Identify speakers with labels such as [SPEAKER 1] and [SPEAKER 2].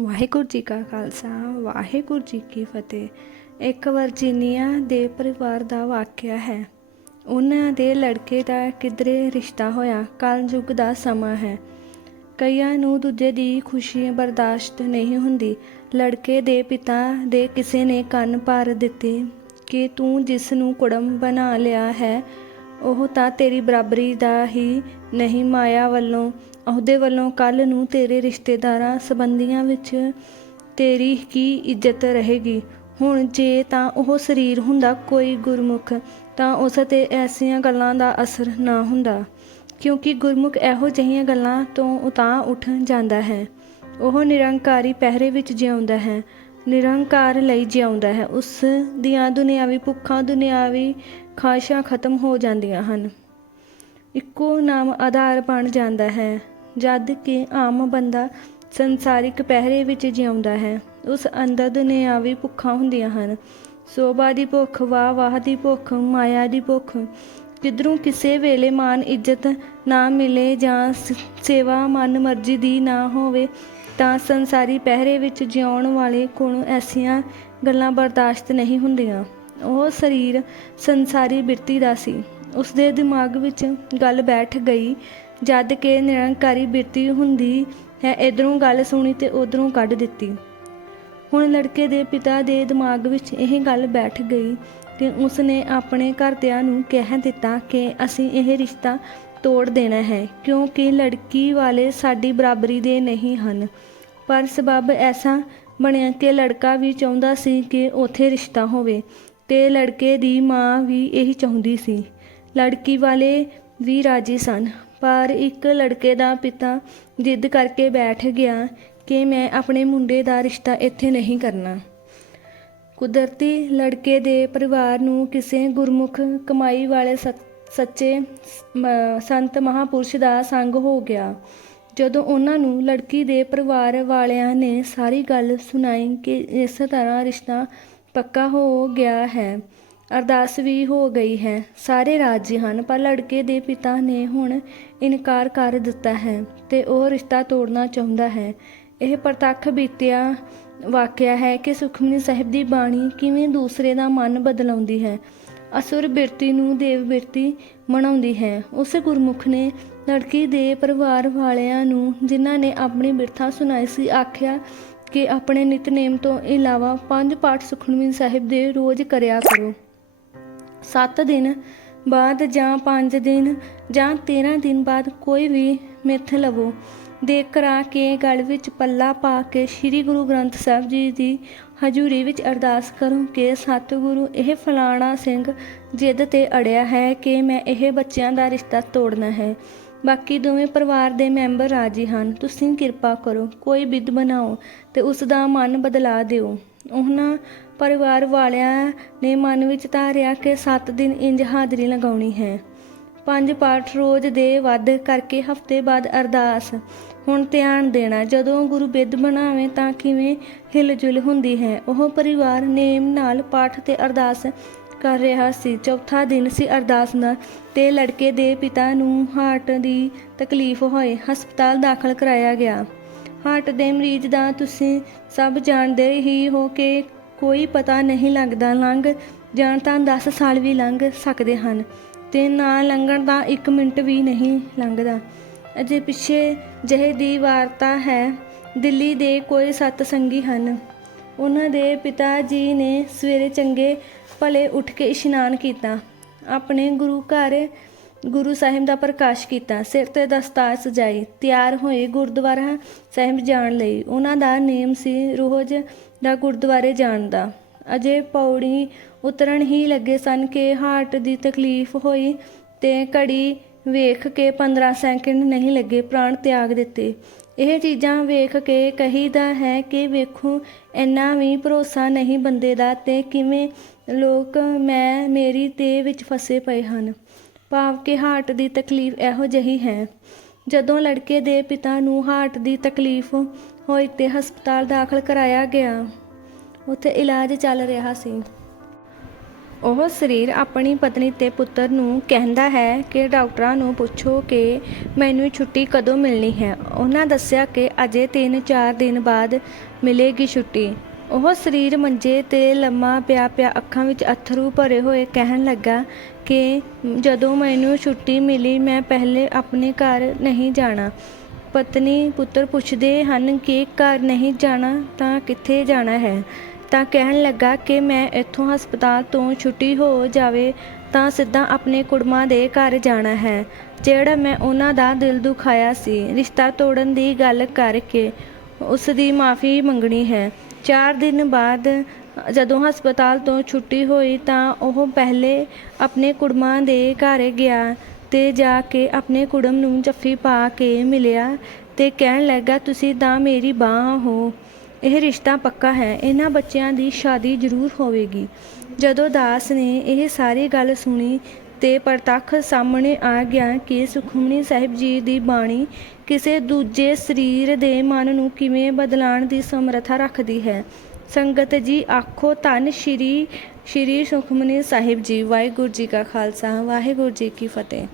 [SPEAKER 1] ਵਾਹਿਗੁਰੂ ਜੀ ਕਾ ਖਾਲਸਾ, ਵਾਹਿਗੁਰੂ ਜੀ ਕੀ ਫਤਿਹ। ਇੱਕ ਵਰਜੀਨੀਆ ਦੇ ਪਰਿਵਾਰ ਦਾ ਵਾਕਿਆ ਹੈ, ਉਹਨਾਂ ਦੇ ਲੜਕੇ ਦਾ ਕਿਧਰੇ ਰਿਸ਼ਤਾ ਹੋਇਆ ਕਲਯੁੱਗ ਦਾ ਸਮਾਂ ਹੈ। ਕਈਆਂ ਨੂੰ ਦੂਜੇ ਦੀ ਖੁਸ਼ੀ ਬਰਦਾਸ਼ਤ ਨਹੀਂ ਹੁੰਦੀ। ਲੜਕੇ ਦੇ ਪਿਤਾ ਦੇ ਕਿਸੇ ਨੇ ਕੰਨ ਭਰ ਦਿੱਤੇ ਕਿ ਤੂੰ ਜਿਸ ਨੂੰ ਕੁੜਮ ਬਣਾ ਲਿਆ ਹੈ ਉਹ ਤਾਂ ਤੇਰੀ ਬਰਾਬਰੀ ਦਾ ਹੀ ਨਹੀਂ ਮਾਇਆ ਵੱਲੋਂ, ਉਹਦੇ ਵੱਲੋਂ ਕੱਲ ਨੂੰ ਤੇਰੇ ਰਿਸ਼ਤੇਦਾਰਾਂ ਸਬੰਧੀਆਂ ਵਿੱਚ ਤੇਰੀ ਕੀ ਇੱਜ਼ਤ ਰਹੇਗੀ? ਹੁਣ ਜੇ ਤਾਂ ਉਹ ਸਰੀਰ ਹੁੰਦਾ ਕੋਈ ਗੁਰਮੁਖ, ਤਾਂ ਉਸ ਤੇ ਐਸੀਆਂ ਗੱਲਾਂ ਦਾ ਅਸਰ ਨਾ ਹੁੰਦਾ। ਕਿਉਂਕਿ ਗੁਰਮੁਖ ਇਹੋ ਜਿਹੀਆਂ ਗੱਲਾਂ ਤੋਂ ਉਤਾਂ ਉੱਠ ਜਾਂਦਾ ਹੈ। ਉਹ ਨਿਰੰਕਾਰੀ ਪਹਿਰੇ ਵਿੱਚ ਜਿਉਂਦਾ ਹੈ। ਨਿਰੰਕਾਰ ਲਈ ਜਿਉਂਦਾ ਹੈ। ਉਸ ਦੀਆਂ ਦੁਨਿਆਵੀ ਭੁੱਖਾਂ ਦੁਨਿਆਵੀ ਖਾਸ਼ਾਂ ਖਤਮ ਹੋ ਜਾਂਦੀਆਂ ਹਨ। ਇੱਕੋ ਨਾਮ ਆਧਾਰ ਬਣ ਜਾਂਦਾ ਹੈ, ਜਦ ਕਿ ਆਮ ਬੰਦਾ ਸੰਸਾਰਿਕ ਪਹਿਰੇ ਵਿੱਚ ਜਿਉਂਦਾ ਹੈ। ਉਸ ਅੰਦਰ ਦੁਨਿਆਵੀ ਭੁੱਖਾਂ ਹੁੰਦੀਆਂ ਹਨ। ਸੋਭਾ ਦੀ ਭੁੱਖ, ਵਾਹ ਵਾਹ ਦੀ ਭੁੱਖ, ਮਾਇਆ ਦੀ ਭੁੱਖ, ਕਿਧਰੋਂ ਕਿਸੇ ਵੇਲੇ ਮਾਨ ਇੱਜ਼ਤ ਨਾ ਮਿਲੇ ਜਾਂ ਸੇਵਾ ਮਨ ਮਰਜ਼ੀ ਦੀ ਨਾ ਹੋਵੇ ਤਾਂ ਸੰਸਾਰੀ ਪਹਿਰੇ ਵਿੱਚ ਜਿਉਣ ਵਾਲੇ ਕੋਲੋਂ ਐਸੀਆਂ ਗੱਲਾਂ ਬਰਦਾਸ਼ਤ ਨਹੀਂ ਹੁੰਦੀਆਂ। ਉਹ ਸਰੀਰ ਸੰਸਾਰੀ ਬਿਰਤੀ ਦਾ ਸੀ। ਉਸ ਦੇ ਦਿਮਾਗ ਵਿੱਚ ਗੱਲ ਬੈਠ ਗਈ। ਜਦ ਕਿ ਨਿਰੰਕਾਰੀ ਬਿਰਤੀ ਹੁੰਦੀ ਹੈ, ਇਧਰੋਂ ਗੱਲ ਸੁਣੀ ਤੇ ਉਧਰੋਂ ਕੱਢ ਦਿੱਤੀ। ਹੁਣ ਲੜਕੇ ਦੇ ਪਿਤਾ ਦੇ ਦਿਮਾਗ ਵਿੱਚ ਇਹ ਗੱਲ ਬੈਠ ਗਈ ਕਿ ਉਸਨੇ ਆਪਣੇ ਘਰਦਿਆਂ ਨੂੰ ਕਹਿ ਦਿੱਤਾ ਕਿ ਅਸੀਂ ਇਹ ਰਿਸ਼ਤਾ ਤੋੜ ਦੇਣਾ ਹੈ, ਕਿਉਂਕਿ ਲੜਕੀ ਵਾਲੇ ਸਾਡੀ ਬਰਾਬਰੀ ਦੇ ਨਹੀਂ ਹਨ। ਪਰ ਸਬਬ ਐਸਾ ਬਣਿਆ ਕਿ ਲੜਕਾ ਵੀ ਚਾਹੁੰਦਾ ਸੀ ਕਿ ਉਥੇ ਰਿਸ਼ਤਾ ਹੋਵੇ ਤੇ ਲੜਕੇ ਦੀ ਮਾਂ ਵੀ ਇਹੀ ਚਾਹੁੰਦੀ ਸੀ। ਲੜਕੀ ਵਾਲੇ ਵੀ ਰਾਜੀ ਸਨ, ਪਰ ਇੱਕ ਲੜਕੇ ਦਾ ਪਿਤਾ ਜਿੱਦ ਕਰਕੇ ਬੈਠ ਗਿਆ ਕਿ ਮੈਂ ਆਪਣੇ ਮੁੰਡੇ ਦਾ ਰਿਸ਼ਤਾ ਇੱਥੇ ਨਹੀਂ ਕਰਨਾ। ਕੁਦਰਤੀ ਲੜਕੇ ਦੇ ਪਰਿਵਾਰ ਨੂੰ ਕਿਸੇ ਗੁਰਮੁਖ ਕਮਾਈ ਵਾਲੇ ਸੱਚੇ ਸੰਤ ਮਹਾਪੁਰਸ਼ ਦਾ ਸੰਗ ਹੋ ਗਿਆ। ਜਦੋਂ ਉਹਨਾਂ ਨੂੰ ਲੜਕੀ ਦੇ ਪਰਿਵਾਰ ਵਾਲਿਆਂ ਨੇ ਸਾਰੀ ਗੱਲ ਸੁਣਾਈ ਕਿ ਇਸ ਤਰ੍ਹਾਂ ਰਿਸ਼ਤਾ ਪੱਕਾ ਹੋ ਗਿਆ ਹੈ, ਅਰਦਾਸ ਵੀ ਹੋ ਗਈ ਹੈ। ਸਾਰੇ ਰਾਜੀ ਹਨ, ਪਰ ਲੜਕੇ ਦੇ ਪਿਤਾ ਨੇ ਹੁਣ ਇਨਕਾਰ ਕਰ ਦਿੱਤਾ ਹੈ ਤੇ ਉਹ ਰਿਸ਼ਤਾ ਤੋੜਨਾ ਚਾਹੁੰਦਾ ਹੈ। ਇਹ ਪ੍ਰਤੱਖ ਬੀਤਿਆ ਵਾਕਿਆ ਹੈ ਕਿ ਸੁਖਮਨੀ ਸਾਹਿਬ ਦੀ ਬਾਣੀ ਕਿਵੇਂ ਦੂਸਰੇ ਦਾ ਮਨ ਬਦਲਾਉਂਦੀ ਹੈ। ਅਸੁਰ ਬਿਰਤੀ ਨੂੰ ਦੇਵ ਬਿਰਤੀ ਮਨਾਉਂਦੀ ਹੈ। ਉਸ ਗੁਰਮੁਖ ਨੇ ਲੜਕੀ ਦੇ ਪਰਿਵਾਰ ਵਾਲਿਆਂ ਨੂੰ, ਜਿਨ੍ਹਾਂ ਨੇ ਆਪਣੀ ਬਿਰਥਾ ਸੁਣਾਈ ਸੀ, ਆਖਿਆ ਕਿ ਆਪਣੇ ਨਿਤਨੇਮ ਤੋਂ ਇਲਾਵਾ ਪੰਜ ਪਾਠ ਸੁਖਮਨੀ ਸਾਹਿਬ ਦੇ ਰੋਜ਼ ਕਰਿਆ ਕਰੋ। 7 ਦਿਨ ਬਾਅਦ ਜਾਂ 5 ਦਿਨ ਜਾਂ 13 ਦਿਨ ਬਾਅਦ ਕੋਈ ਵੀ ਮਿੱਥ ਲਵੋ। ਦੇ ਕਰਾ ਕੇ ਗਲ ਵਿੱਚ ਪੱਲਾ ਪਾ ਕੇ ਸ੍ਰੀ ਗੁਰੂ ਗ੍ਰੰਥ ਸਾਹਿਬ ਜੀ ਦੀ ਹਜ਼ੂਰੀ ਵਿੱਚ ਅਰਦਾਸ ਕਰੋ ਕਿ ਸਤਿਗੁਰੂ ਇਹ ਫਲਾਣਾ ਸਿੰਘ ਜਿੱਦ ਤੇ ਅੜਿਆ ਹੈ ਕਿ ਮੈਂ ਇਹ ਬੱਚਿਆਂ ਦਾ ਰਿਸ਼ਤਾ ਤੋੜਨਾ ਹੈ। ਬਾਕੀ ਦੋਵੇਂ ਪਰਿਵਾਰ ਦੇ ਮੈਂਬਰ ਰਾਜੀ ਹਨ। ਤੁਸੀਂ ਕਿਰਪਾ ਕਰੋ, ਕੋਈ ਵਿਧ ਬਣਾਓ ਤੇ ਉਸ ਦਾ ਮਨ ਬਦਲਾ ਦਿਓ। ਉਹਨਾਂ ਪਰਿਵਾਰ ਵਾਲਿਆਂ ਨੇ ਮਨ ਵਿੱਚ ਧਾਰਿਆ ਕਿ 7 ਦਿਨ ਇੰਜ ਹਾਜ਼ਰੀ ਲਗਾਉਣੀ ਹੈ। ਪੰਜ ਪਾਠ ਰੋਜ਼ ਦੇ ਵੱਧ ਕਰਕੇ ਹਫ਼ਤੇ ਬਾਅਦ ਅਰਦਾਸ। ਹੁਣ ਧਿਆਨ ਦੇਣਾ, ਜਦੋਂ ਗੁਰੂ ਬਿੱਦ ਬਣਾਵੇ ਤਾਂ ਕਿਵੇਂ ਹਿਲਜੁਲ ਹੁੰਦੀ ਹੈ? ਉਹ ਪਰਿਵਾਰ ਨੇਮ ਨਾਲ ਪਾਠ ਤੇ ਅਰਦਾਸ ਕਰ ਰਿਹਾ ਸੀ। ਚੌਥਾ ਦਿਨ ਸੀ ਅਰਦਾਸ ਦਾ ਤੇ ਲੜਕੇ ਦੇ ਪਿਤਾ ਨੂੰ ਹਾਰਟ ਦੀ ਤਕਲੀਫ ਹੋਏ ਹਸਪਤਾਲ ਦਾਖਲ ਕਰਾਇਆ ਗਿਆ। ਹਾਰਟ ਦੇ ਮਰੀਜ਼ ਦਾ ਤੁਸੀਂ ਸਭ ਜਾਣਦੇ ਹੀ ਹੋ ਕਿ ਕੋਈ ਪਤਾ ਨਹੀਂ ਲੱਗਦਾ। ਲੰਘ ਜਾਣ ਤਾਂ 10 ਸਾਲ ਵੀ ਲੰਘ ਸਕਦੇ ਹਨ। ਤੇ ਨਾ ਲੰਘਣ ਦਾ 1 ਮਿੰਟ ਵੀ ਨਹੀਂ ਲੰਘਦਾ। ਅਜੇ ਪਿੱਛੇ ਜਿਹੇ ਦੀ ਵਾਰਤਾ ਹੈ, ਦਿੱਲੀ ਦੇ ਕੋਈ ਸੱਤ ਸੰਗੀ ਹਨ। ਉਹਨਾਂ ਦੇ ਪਿਤਾ ਜੀ ਨੇ ਸਵੇਰੇ ਚੰਗੇ ਭਲੇ ਉੱਠ ਕੇ ਇਸ਼ਨਾਨ ਕੀਤਾ। ਆਪਣੇ ਗੁਰੂ ਘਰ ਗੁਰੂ ਸਾਹਿਬ ਦਾ ਪ੍ਰਕਾਸ਼ ਕੀਤਾ। ਸਿਰ ਤੇ ਦਸਤਾਰ ਸਜਾਈ, ਤਿਆਰ ਹੋਏ ਗੁਰਦੁਆਰਾ ਸਾਹਿਬ ਜਾਣ ਲਈ। ਉਹਨਾਂ ਦਾ ਨੇਮ ਸੀ ਰੋਜ਼ ਦਾ ਗੁਰਦੁਆਰੇ ਜਾਣ ਦਾ। ਅਜੇ ਪੌੜੀ ਉਤਰਨ ਹੀ ਲੱਗੇ ਸਨ ਕਿ ਹਾਰਟ ਦੀ ਤਕਲੀਫ ਹੋਈ ਤੇ ਘੜੀ ਵੇਖ ਕੇ 15 ਸੈਕਿੰਡ ਨਹੀਂ ਲੱਗੇ ਪ੍ਰਾਣ ਤਿਆਗ ਦਿੱਤੇ। ਇਹ ਚੀਜ਼ਾਂ ਵੇਖ ਕੇ ਕਹੀਦਾ ਹੈ ਕਿ ਵੇਖੋ, ਇੰਨਾ ਵੀ ਭਰੋਸਾ ਨਹੀਂ ਬੰਦੇ ਦਾ ਤੇ ਕਿਵੇਂ ਲੋਕ ਮੈਂ ਮੇਰੀ ਤੇ ਵਿੱਚ ਫਸੇ ਪਏ ਹਨ। ਭਾਵ ਕਿ ਹਾਰਟ ਦੀ ਤਕਲੀਫ ਇਹੋ ਜਿਹੀ ਹੈ। ਜਦੋਂ ਲੜਕੇ ਦੇ ਪਿਤਾ ਨੂੰ ਹਾਰਟ ਦੀ ਤਕਲੀਫ ਹੋਈ ਤੇ ਹਸਪਤਾਲ ਦਾਖਲ ਕਰਾਇਆ ਗਿਆ। ਉੱਥੇ ਇਲਾਜ ਚੱਲ ਰਿਹਾ ਸੀ। ਉਹ ਸਰੀਰ ਆਪਣੀ ਪਤਨੀ ਤੇ ਪੁੱਤਰ ਨੂੰ ਕਹਿੰਦਾ ਹੈ ਕਿ ਡਾਕਟਰਾਂ ਨੂੰ ਪੁੱਛੋ ਕਿ ਮੈਨੂੰ ਛੁੱਟੀ ਕਦੋਂ ਮਿਲਣੀ ਹੈ। ਉਹਨਾਂ ਦੱਸਿਆ ਕਿ ਅਜੇ 3-4 ਦਿਨ ਬਾਅਦ ਮਿਲੇਗੀ ਛੁੱਟੀ। ਉਹ ਸਰੀਰ ਮੰਜੇ ਤੇ ਲੰਮਾ ਪਿਆ ਪਿਆ ਅੱਖਾਂ ਵਿੱਚ ਅਥਰੂ ਭਰੇ ਹੋਏ ਕਹਿਣ ਲੱਗਾ ਕਿ ਜਦੋਂ ਮੈਨੂੰ ਛੁੱਟੀ ਮਿਲੀ ਮੈਂ ਪਹਿਲੇ ਆਪਣੇ ਘਰ ਨਹੀਂ ਜਾਣਾ। ਪਤਨੀ ਪੁੱਤਰ ਪੁੱਛਦੇ ਹਨ ਕਿ ਘਰ ਨਹੀਂ ਜਾਣਾ ਤਾਂ ਕਿੱਥੇ ਜਾਣਾ ਹੈ? ਤਾਂ ਕਹਿਣ ਲੱਗਾ ਕਿ ਮੈਂ ਇੱਥੋਂ ਹਸਪਤਾਲ ਤੋਂ ਛੁੱਟੀ ਹੋ ਜਾਵੇ ਤਾਂ ਸਿੱਧਾ ਆਪਣੇ ਕੁੜਮਾਂ ਦੇ ਘਰ ਜਾਣਾ ਹੈ, ਜਿਹੜਾ ਮੈਂ ਉਹਨਾਂ ਦਾ ਦਿਲ ਦੁਖਾਇਆ ਸੀ। ਰਿਸ਼ਤਾ ਤੋੜਨ ਦੀ ਗੱਲ ਕਰਕੇ ਉਸ ਦੀ ਮਾਫੀ ਮੰਗਣੀ ਹੈ। 4 ਦਿਨ ਬਾਅਦ ਜਦੋਂ ਹਸਪਤਾਲ ਤੋਂ ਛੁੱਟੀ ਹੋਈ ਤਾਂ ਉਹ ਪਹਿਲੇ ਆਪਣੇ ਕੁੜਮਾਂ ਦੇ ਘਰ ਗਿਆ ਤੇ ਜਾ ਕੇ ਆਪਣੇ ਕੁੜਮ ਨੂੰ ਜੱਫੀ ਪਾ ਕੇ ਮਿਲਿਆ ਤੇ ਕਹਿਣ ਲੱਗਾ, ਤੁਸੀਂ ਤਾਂ ਮੇਰੀ ਬਾਹ ਹੋ। ਇਹ ਰਿਸ਼ਤਾ ਪੱਕਾ ਹੈ, ਇਹਨਾਂ ਬੱਚਿਆਂ ਦੀ ਸ਼ਾਦੀ ਜ਼ਰੂਰ ਹੋਵੇਗੀ। ਜਦੋਂ ਦਾਸ ਨੇ ਇਹ ਸਾਰੀ ਗੱਲ ਸੁਣੀ ਤੇ ਪ੍ਰਤੱਖ ਸਾਹਮਣੇ ਆ ਗਿਆ ਕਿ ਸੁਖਮਨੀ ਸਾਹਿਬ ਜੀ ਦੀ ਬਾਣੀ ਕਿਸੇ ਦੂਜੇ ਸਰੀਰ ਦੇ ਮਨ ਨੂੰ ਕਿਵੇਂ ਬਦਲਾਉਣ ਦੀ ਸਮਰੱਥਾ ਰੱਖਦੀ ਹੈ। ਸੰਗਤ ਜੀ, ਆਖੋ ਧੰਨ ਸ਼੍ਰੀ ਸ਼੍ਰੀ ਸੁਖਮਨੀ ਸਾਹਿਬ ਜੀ। ਵਾਹਿਗੁਰੂ ਜੀ ਕਾ ਖਾਲਸਾ, ਵਾਹਿਗੁਰੂ ਜੀ ਕੀ ਫਤਿਹ।